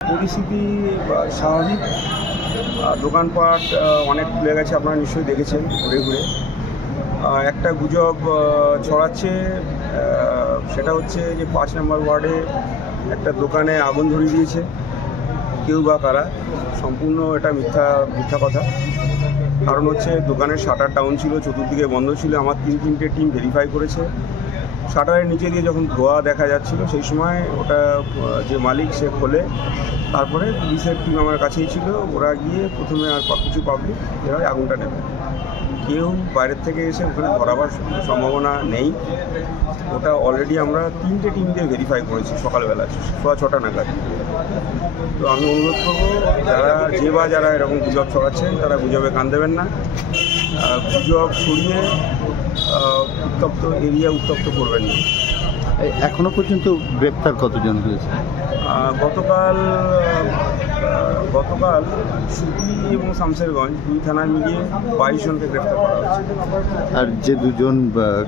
পরিস্থিতি স্বাভাবিক। দোকানপাট অনেক খুলে গেছে, আপনারা নিশ্চয়ই দেখেছেন ঘুরে ঘুরে। একটা গুজব ছড়াচ্ছে, সেটা হচ্ছে যে 5 নম্বর ওয়ার্ডে একটা দোকানে আগুন ধরিয়ে দিয়েছে কেউ বা কারা। সম্পূর্ণ এটা মিথ্যা কথা। কারণ হচ্ছে দোকানের শাটার ডাউন ছিল, চতুর্দিকে বন্ধ ছিল। আমার তিনটে টিম ভেরিফাই করেছে। শাটারের নিচে দিয়ে যখন ধোয়া দেখা যাচ্ছিল সেই সময় ওটা যে মালিক সে খোলে। তারপরে পুলিশের টিম আমার কাছেই ছিল, ওরা গিয়ে প্রথমে আর কিছু পাবলিক এরা আগুনটা নেবে। কেউ বাইরের থেকে এসে ওখানে ধরাবার সম্ভাবনা নেই। ওটা অলরেডি আমরা 3টে টিম দিয়ে ভেরিফাই করেছি সকালবেলা 6:30 নাগাদ। তো আমি অনুরোধ করবো যারা এরকম গুজব ছড়াচ্ছেন তারা গুজবে কান দেবেন না। গুজব ছড়িয়ে উত্তপ্ত করবেন না। এখনো পর্যন্ত গ্রেপ্তার কতজন হয়েছে? গতকাল সুতি এবং শামশেরগঞ্জ 2 থানায় মিলিয়ে 22 জনকে গ্রেপ্তার করা হয়েছে। আর যে দুজন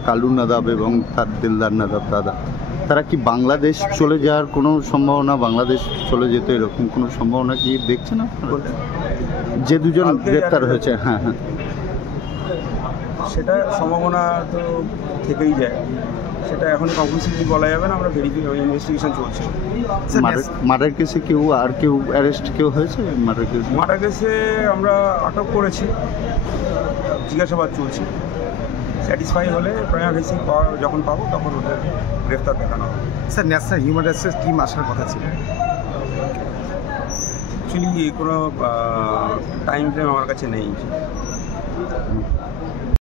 কালু নাদাব এবং তার দিলদার নাদাব দাদা, তারা কি বাংলাদেশ চলে যাওয়ার কোনো সম্ভাবনা, বাংলাদেশ চলে যেতে এরকম কোনো সম্ভাবনা কি দেখছেন আপনারা? যে দুজন গ্রেপ্তার হয়েছে, হ্যাঁ, সেটা সম্ভাবনা তো থেকেই যায়। সেটা এখন কনক্লুসিভলি বলা যাবে না, আমরা ইনভেস্টিগেশন চলছে। মার্ডার কেসে কেউ অ্যারেস্ট হয়েছে? মার্ডার কেসে আমরা আটক করেছি, জিজ্ঞাসাবাদ চলছে। স্যাটিসফাই হলে প্রাইমা ফেসি যখন পাবো তখন ওদের গ্রেফতার দেখানো হবে। স্যার, ন্যাশনাল হিউম্যান রাইটসের টিম আসার কথা ছিল। অ্যাকচুয়ালি কোনো টাইম ফ্রেম আমার কাছে নেই।